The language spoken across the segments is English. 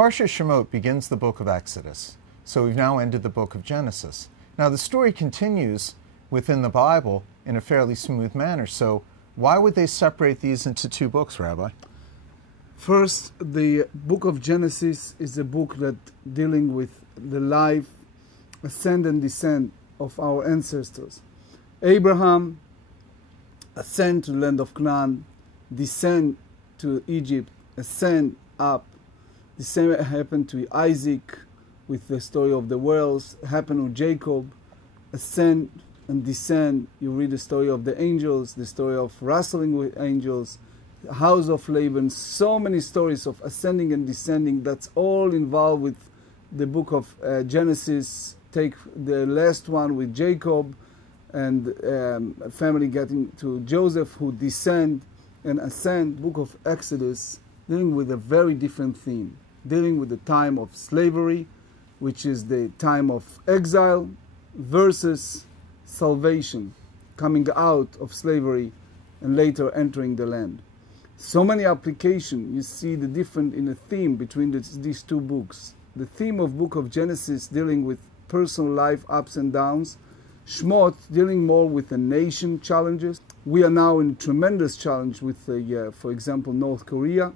Parsha Shemot begins the book of Exodus, so we've now ended the book of Genesis. Now the story continues within the Bible in a fairly smooth manner, so why would they separate these into two books, Rabbi? First, the book of Genesis is a book that dealing with the life, ascent and descent of our ancestors. Abraham ascend to the land of Canaan, descend to Egypt, ascend up. The same happened to Isaac with the story of the wells, happened with Jacob, ascend and descend. You read the story of the angels, the story of wrestling with angels, the house of Laban, so many stories of ascending and descending. That's all involved with the book of Genesis. Take the last one with Jacob and family getting to Joseph, who descend and ascend. Book of Exodus dealing with a very different theme, dealing with the time of slavery, which is the time of exile, versus salvation, coming out of slavery and later entering the land. So many applications. You see the difference in the theme between these two books. The theme of book of Genesis dealing with personal life ups and downs. Shemot dealing more with the nation challenges. We are now in a tremendous challenge with, for example, North Korea,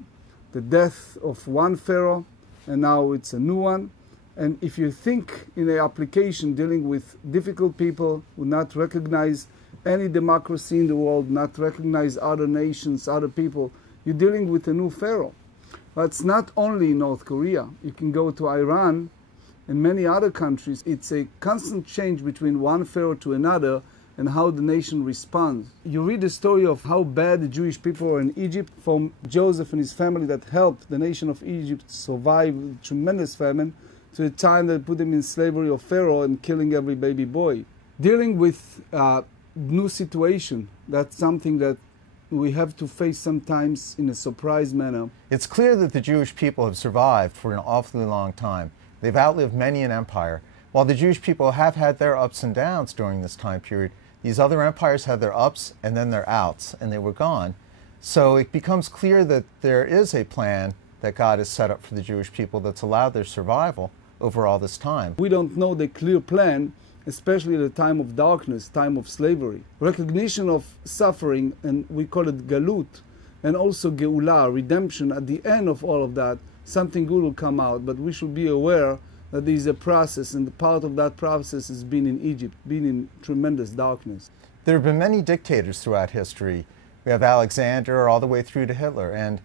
the death of one pharaoh, and now it's a new one. And if you think in an application dealing with difficult people who not recognize any democracy in the world, not recognize other nations, other people, you're dealing with a new pharaoh. But it's not only North Korea. You can go to Iran and many other countries. It's a constant change between one pharaoh to another and how the nation responds. You read the story of how bad the Jewish people were in Egypt, from Joseph and his family that helped the nation of Egypt survive tremendous famine, to the time they put them in slavery of Pharaoh and killing every baby boy. Dealing with new situation, that's something that we have to face sometimes in a surprise manner. It's clear that the Jewish people have survived for an awfully long time. They've outlived many an empire. While the Jewish people have had their ups and downs during this time period, these other empires had their ups and then their outs, and they were gone. So it becomes clear that there is a plan that God has set up for the Jewish people that's allowed their survival over all this time. We don't know the clear plan, especially at the time of darkness, time of slavery. Recognition of suffering, and we call it galut, and also geulah, redemption. At the end of all of that, something good will come out, but we should be aware that there is a process, and part of that process has been in Egypt, been in tremendous darkness. There have been many dictators throughout history. We have Alexander all the way through to Hitler, and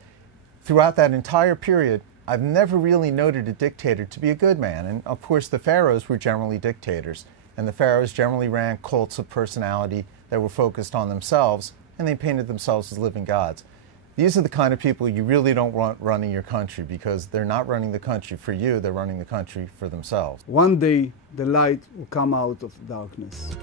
throughout that entire period, I've never really noted a dictator to be a good man. And of course, the pharaohs were generally dictators, and the pharaohs generally ran cults of personality that were focused on themselves, and they painted themselves as living gods. These are the kind of people you really don't want running your country, because they're not running the country for you, they're running the country for themselves. One day, the light will come out of darkness.